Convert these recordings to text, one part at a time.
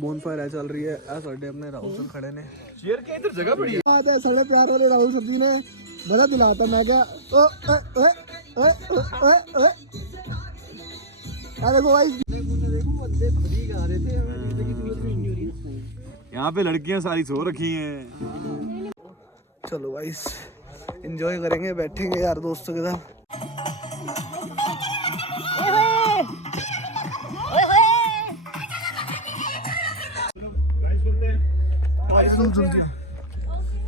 Bonfire चल रही है साढ़े अपने राहुल सर खड़े ने चेयर के इधर जगह बड़ी है साढ़े प्यार वाले राहुल सर जी ने बड़ा दिलाता मैं क्या देखो भाई यहाँ पे लड़कियां सारी सो रखी हैं। चलो भाई एंजॉय करेंगे, बैठेंगे यार दोस्तों के साथ।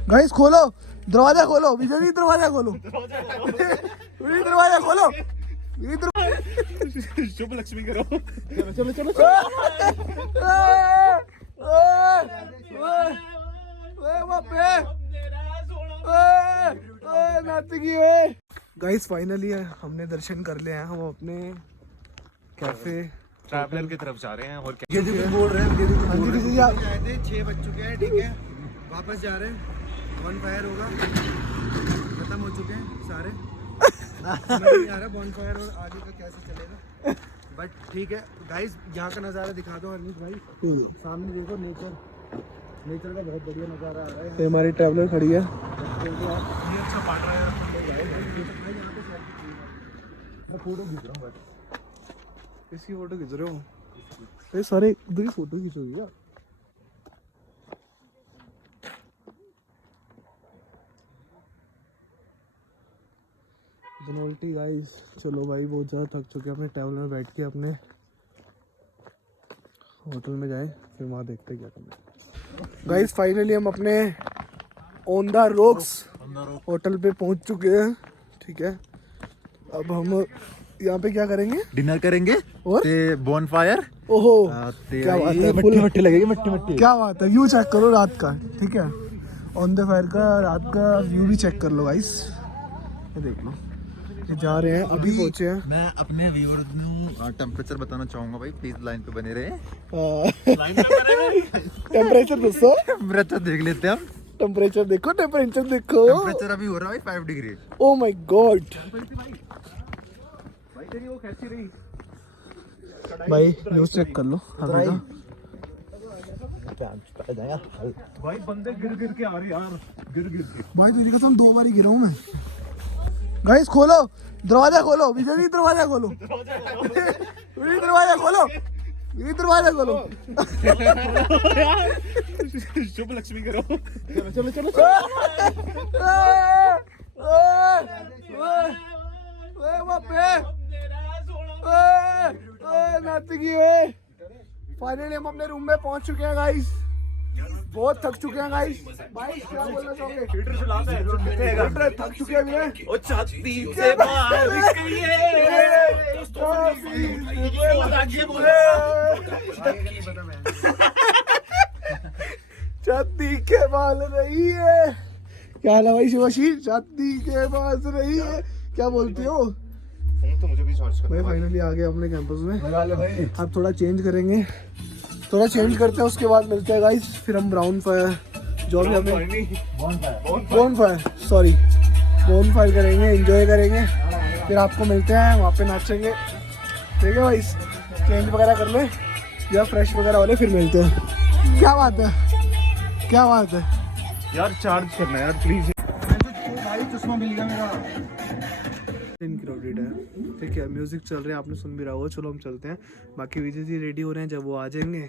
गाइस खोलो दरवाजा, खोलो विजय जी दरवाजा खोलो, दरवाजा खोलो, शुभ लक्ष्मी करो। चलो चलो गाइस फाइनली हमने दर्शन कर लिए हैं, हम अपने कैफे ट्रैवलर की तरफ जा रहे हैं। और क्या ये जो बोल रहे हैं 6 बज चुके हैं, ठीक है, वापस जा रहे हैं। बॉनफायर होगा, खत्म हो चुके हैं सारे। नहीं आ रहा बॉनफायर और आगे का कैसे चलेगा, बट ठीक है गाइस। यहाँ का नज़ारा दिखा दो हरनीश भाई, सामने देखो नेचर का बहुत बढ़िया नज़ारा आ रहा है। ये हमारी ट्रैवलर खड़ी है। ये अच्छा पाट रहा है। मैं फोटो खींच रहा हूँ, इसकी फोटो खींच रहे हो? ये सारे इधर ही फोटो खींचोगे यार। जनोल्टी गाइस, चलो भाई बहुत ज़्यादा थक चुके हैं, अपने ट्रैवलर में बैठ के अपने होटल में जाए, फिर वहाँ देखते क्या करना है। गाइस फाइनली हम अपने ऑन द रॉक्स होटल पे पहुँच चुके हैं, ठीक है। अब हम यहाँ पे क्या करेंगे? डिनर करेंगे और बॉनफायर। ओहो क्या बात है, मट्टी लगेगी, मट्टी। क्या बात है, व्यू चेक करो रात का, ठीक है। ऑन द फायर का रात का व्यू भी चेक कर लो गाइस, ये देख लो। ये जा रहे हैं, अभी पहुंचे हैं। मैं अपने व्यूअर्स को टेम्परेचर बताना चाहूंगा भाई, प्लीज लाइन पे बने रहे। टेम्परेचर दोस्तों, टेम्परेचर देख लेते हैं हम। टेम्परेचर देखो, टेम्परेचर देखो। टेम्परेचर अभी हो रहा है 5 डिग्री। ओ माय गॉड भाई, न्यूज़ चेक कर लो अभी का। भाई बंदे गिर के आ रहे यार, गिर के। भाई तेरी कसम 2 बार ही गिरा हूँ मैं। गाइस खोलो दरवाजा, खोलो विजय जी दरवाजा खोलो, दरवाजा खोलो, दरवाजा खोलो। शुभ लक्ष्मी करो। चलो चलो फाइनली हम अपने रूम में पहुंच चुके हैं गाइस, बहुत थक चुके हैं गाइस। भाई क्या बोलना चाहोगे? हीटर थक चुके हैं भैया। ओ छाती से बारिश की छाती के बाल रही है, क्या हाल है भाई शिवाशी? छाती के बाल रही है, क्या बोलते हो? तो मुझे भी चार्ज भाई फाइनली आ गए अपने कैंपस में। अब थोड़ा चेंज करेंगे, थोड़ा चेंज करते हैं, उसके बाद मिलते हैं गाइस। फिर हम ब्राउन फायर जो भी हमें बोन फायर करेंगे, एंजॉय करेंगे, फिर आपको मिलते हैं वहाँ पे, नाचेंगे, ठीक है भाई। चेंज वगैरह कर ले या फ्रेश वगैरह वाले, फिर मिलते हैं। क्या बात है, क्या बात है यार, चार्ज करना यार प्लीज। भाई चश्मा मिल गया मेरा। इनक्लूडेड है, ठीक है। म्यूजिक चल रहे हैं, आपने सुन भी रहा होगा। चलो हम चलते हैं, बाकी विजय जी रेडी हो रहे हैं, जब वो आ जाएंगे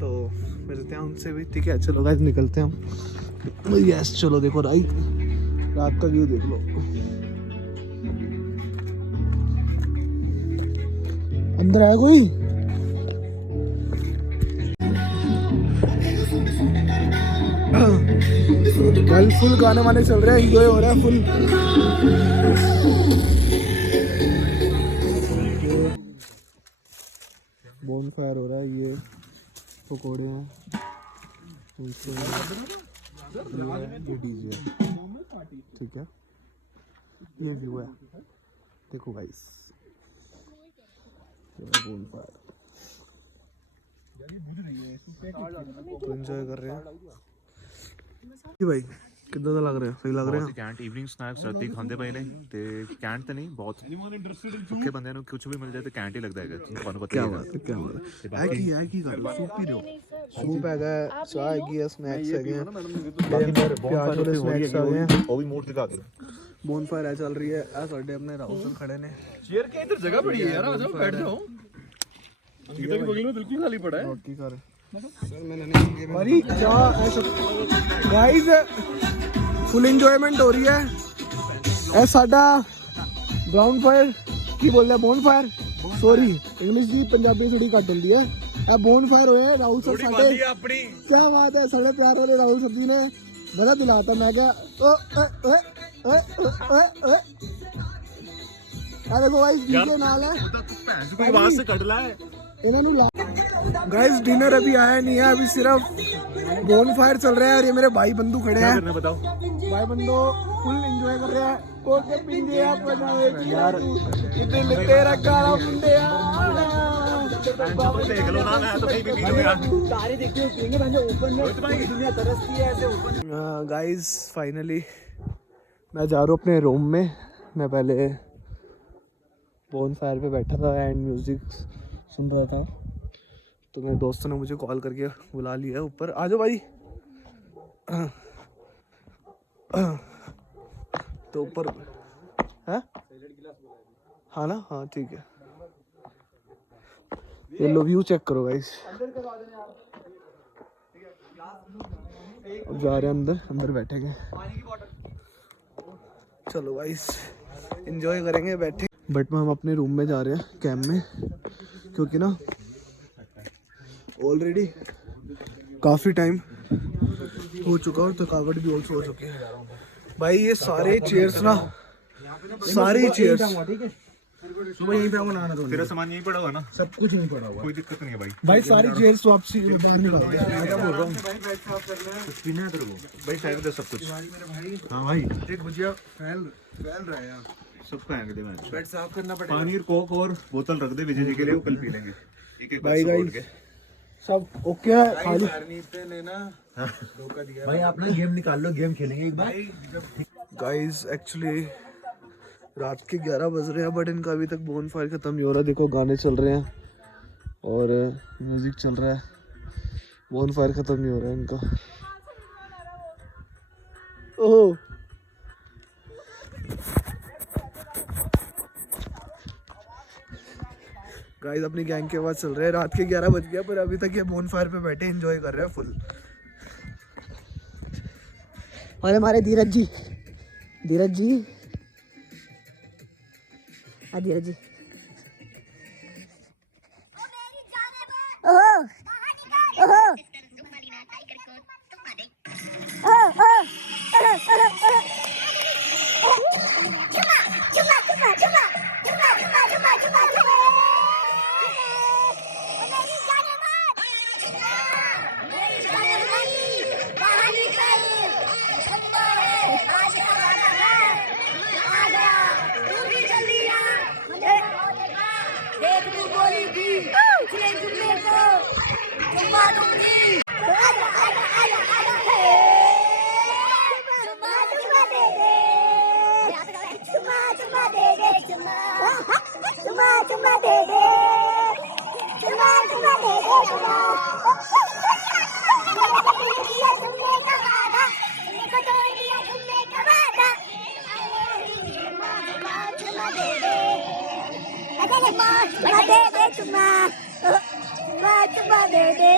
तो मिलते हैं उनसे भी, ठीक है। चलो गाइस निकलते हैं हम। यस चलो देखो रात का व्यू देख लो। अंदर आया कोई? कल फुल गाने वाने चल रहे हैं, एंजॉय हो रहा है फुल। बोन फायर हो रहा है, ये पकोड़े हैं, ये डीजे है, ठीक है। ये व्यू है, देखो गाइस, बोन फायर तो एंजॉय कर रहे हैं भाई। ਕਿੱਦਾਂ ਦਾ ਲੱਗ ਰਿਹਾ? ਸਹੀ ਲੱਗ ਰਿਹਾ? ਬਹੁਤ ਹੀ ਕੈਂਟ ਈਵਨਿੰਗ ਸਨੈਕਸ ਰਾਤੀ ਖਾਂਦੇ ਪਏ ਨੇ ਤੇ ਕੈਂਟ ਤਾਂ ਨਹੀਂ, ਬਹੁਤ ਭੁੱਖੇ ਬੰਦਿਆਂ ਨੂੰ ਕੁਝ ਵੀ ਮਿਲ ਜਾਏ ਤੇ ਕੈਂਟ ਹੀ ਲੱਗਦਾ ਹੈਗਾ, ਤੁਹਾਨੂੰ ਪਤਾ ਹੀ ਹੈਗਾ। ਕੀ ਬਾਤ ਹੈ। ਇਹ ਕੀ ਕਰ ਰਹੇ? ਸੂਪ ਪੀ ਰਹੇ ਹੋ? ਸੂਪ ਹੈਗਾ, ਚਾਹ ਹੈਗੀ ਹੈ, ਸਨੈਕਸ ਹੈਗੇ ਆ, ਪਿਆਜ਼ ਵਾਲੇ ਸਨੈਕਸ ਹੈਗੇ ਆ। ਉਹ ਵੀ ਮੂਡ ਦਿਖਾ ਦੇ। ਬੋਨਫਾਇਰ ਹੈ ਚੱਲ ਰਹੀ ਹੈ। ਆ ਸਾਡੇ ਆਪਣੇ ਰਾਹੁਲ ਸਰ ਖੜੇ ਨੇ। चेयर के इधर जगह पड़ी है यार, आ जाओ बैठ जाओ। टिकट के बगल में बिल्कुल खाली पड़ा है। और की कर हमारी चाह ऐसे गाइस फुल एंजॉयमेंट हो रही है। ए साडा ब्राउन फायर की बोल रहा बोन फायर, सॉरी इंग्लिश जी पंजाबी थोड़ी घट होती है। ए बोन फायर होया राहुल सर साडे अपनी, क्या बात है। साडे प्यार वाले राहुल सर जी ने बड़ा दिलाता। मैं क्या देखो गाइस डीजे नाल है, कोई आवाज से कट ला है इन्हों गाइस। डिनर अभी आया नहीं है, अभी सिर्फ बोन फायर चल रहा है। और ये मेरे भाई बंधु खड़े हैं, बताओ। भाई बंधु फुल एंजॉय कर रहे हैं। कोके पिंजे आप बनाए यार, दिल तेरा काला मुंडे देख लो ना, मैं तो कहीं भी नहीं यार। तारे देखते हो पिंगे बंदे ओपन में दुनिया तरसती है ऐसे ओपन। गाइस फाइनली मैं जा रहा हूँ अपने रूम में। मैं पहले बोन फायर पे बैठा था एंड म्यूजिक सुन रहा था, तो मेरे दोस्तों ने मुझे कॉल करके बुला लिया ऊपर। आ जाओ भाई। तो ऊपर है हाँ ना, हाँ ठीक है। ये लो व्यू चेक करो गाइस। अब जा रहे हैं अंदर, अंदर बैठेंगे। चलो गाइस एंजॉय करेंगे बैठे। बट हम अपने रूम में जा रहे हैं कैंप में, क्योंकि ना ऑलरेडी काफ़ी टाइम हो चुका और थकावट भी ऑल्सो हो चुकी है भाई। ये सारे चेयर्स ना, सारे चेयर्स सुबह यहीं पे आओ ना, तेरा सामान यहीं पड़ा हुआ ना, सब कुछ नहीं पड़ा हुआ कोई दिक्कत नहीं है भाई। भाई सारी चेयर्स वापसी बाहर निकाल दो। मैं क्या बोल रहा हूँ, कुछ पीना है तेरे को भाई, फेंक दे सब कुछ। हाँ भाई, एक भुजिया फैल रहा है यार, सब फेंक दे। मैं बेड साफ करना पड़ेगा। पानी और कोक और बोतल रख दे विजय जी के लिए, वो कल पी लेंगे। एक एक भाई बोल गाइस के। सब ओके है खाली। ने ना धोखा दिया भाई आप ना गेम निकाल लो, गेम खेलेंगे एक बार। गाइस एक्चुअली रात के 11 बज रहे हैं, बट इनका अभी तक बोन फायर ख़त्म नहीं हो रहा। देखो गाने चल रहे हैं और म्यूज़िक चल रहा है, बोन फायर ख़त्म नहीं हो रहा है इनका। ओह गाइस अपनी गैंग के बाद चल रहे हैं। रात के 11 बज गया, पर अभी तक ये बोन फायर पे बैठे एंजॉय कर रहे हैं फुल। और हमारे धीरज जी, धीरज जी, धीरज जी ओहो ओहो चुमा दे दे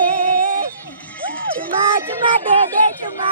चुमा दे दे चुमा